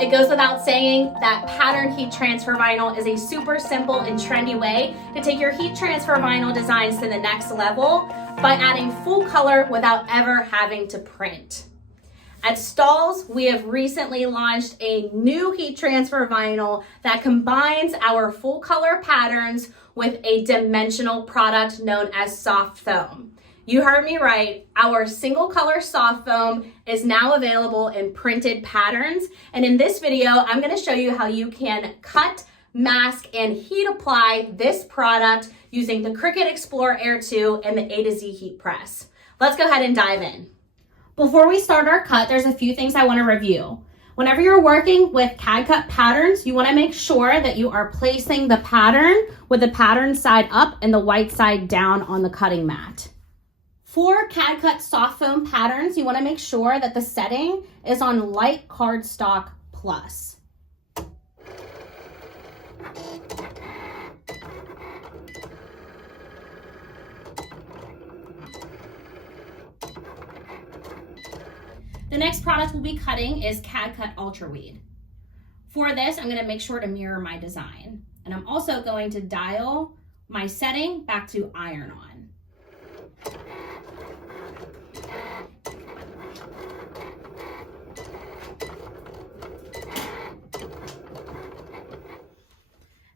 It goes without saying that pattern heat transfer vinyl is a super simple and trendy way to take your heat transfer vinyl designs to the next level by adding full color without ever having to print. At Stahls, we have recently launched a new heat transfer vinyl that combines our full color patterns with a dimensional product known as soft foam. You heard me right. Our single color soft foam is now available in printed patterns. And in this video, I'm going to show you how you can cut, mask, and heat apply this product using the Cricut Explore Air 2 and the A to Z heat press. Let's go ahead and dive in. Before we start our cut, there's a few things I want to review. Whenever you're working with CAD-CUT patterns, you want to make sure that you are placing the pattern with the pattern side up and the white side down on the cutting mat. For CAD-CUT Soft Foam patterns, you want to make sure that the setting is on light cardstock plus. The next product we'll be cutting is CAD-CUT Ultra Weed. For this, I'm going to make sure to mirror my design. And I'm also going to dial my setting back to iron on.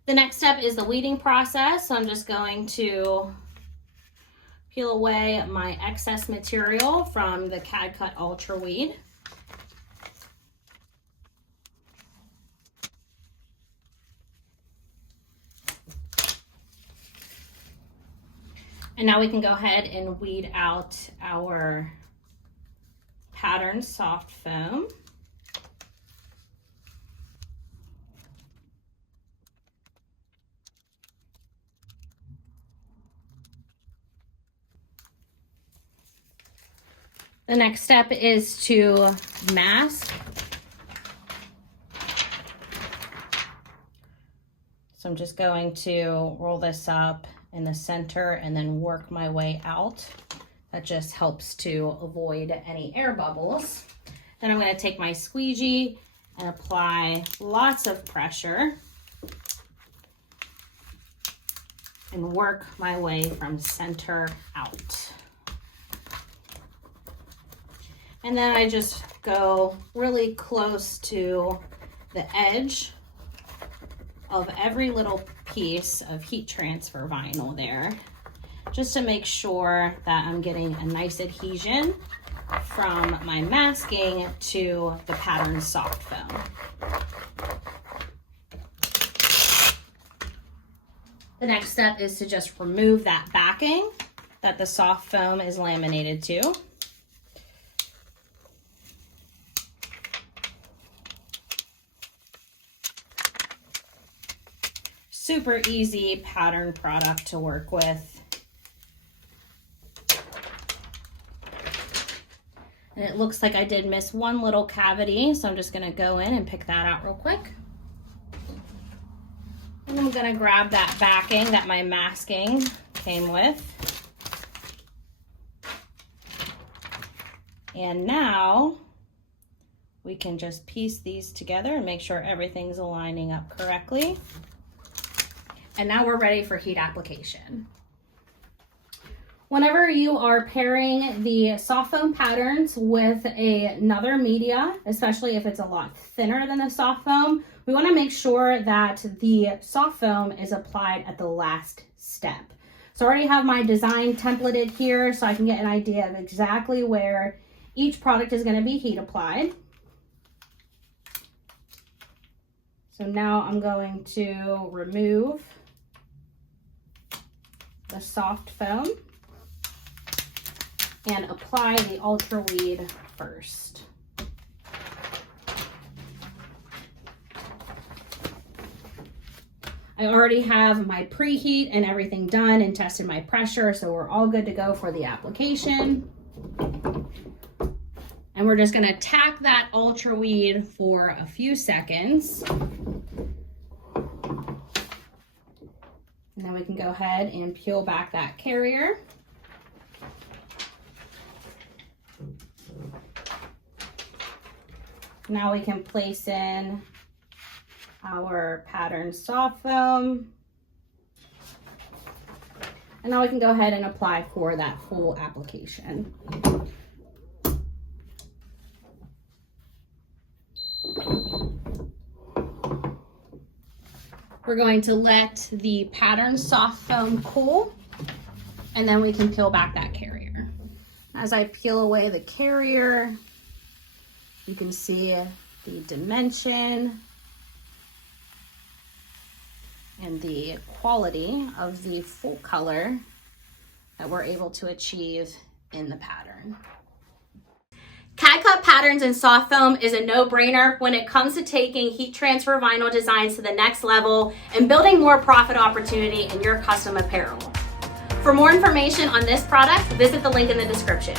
The next step is the weeding process. So I'm just going to peel away my excess material from the CAD-CUT Ultra Weed. And now we can go ahead and weed out our pattern soft foam. The next step is to mask. So I'm just going to roll this up in the center and then work my way out. That just helps to avoid any air bubbles. Then I'm going to take my squeegee and apply lots of pressure and work my way from center out. And then I just go really close to the edge of every little piece of heat transfer vinyl there, just to make sure that I'm getting a nice adhesion from my masking to the pattern soft foam. The next step is to just remove that backing that the soft foam is laminated to. Super easy pattern product to work with. And it looks like I did miss one little cavity, so I'm just going to go in and pick that out real quick. And I'm going to grab that backing that my masking came with. And now we can just piece these together and make sure everything's aligning up correctly. And now we're ready for heat application. Whenever you are pairing the soft foam patterns with another media, especially if it's a lot thinner than the soft foam, we want to make sure that the soft foam is applied at the last step. So I already have my design templated here so I can get an idea of exactly where each product is going to be heat applied. So now I'm going to remove the soft foam and apply the Ultra Weed first. I already have my preheat and everything done and tested my pressure, so we're all good to go for the application. And we're just gonna tack that Ultra Weed for a few seconds. And then we can go ahead and peel back that carrier. Now we can place in our pattern soft foam. And now we can go ahead and apply for that full application. We're going to let the pattern soft foam cool, and then we can peel back that carrier. As I peel away the carrier, you can see the dimension and the quality of the full color that we're able to achieve in the pattern. CAD-CUT Patterns and Soft Foam is a no-brainer when it comes to taking heat transfer vinyl designs to the next level and building more profit opportunity in your custom apparel. For more information on this product, visit the link in the description.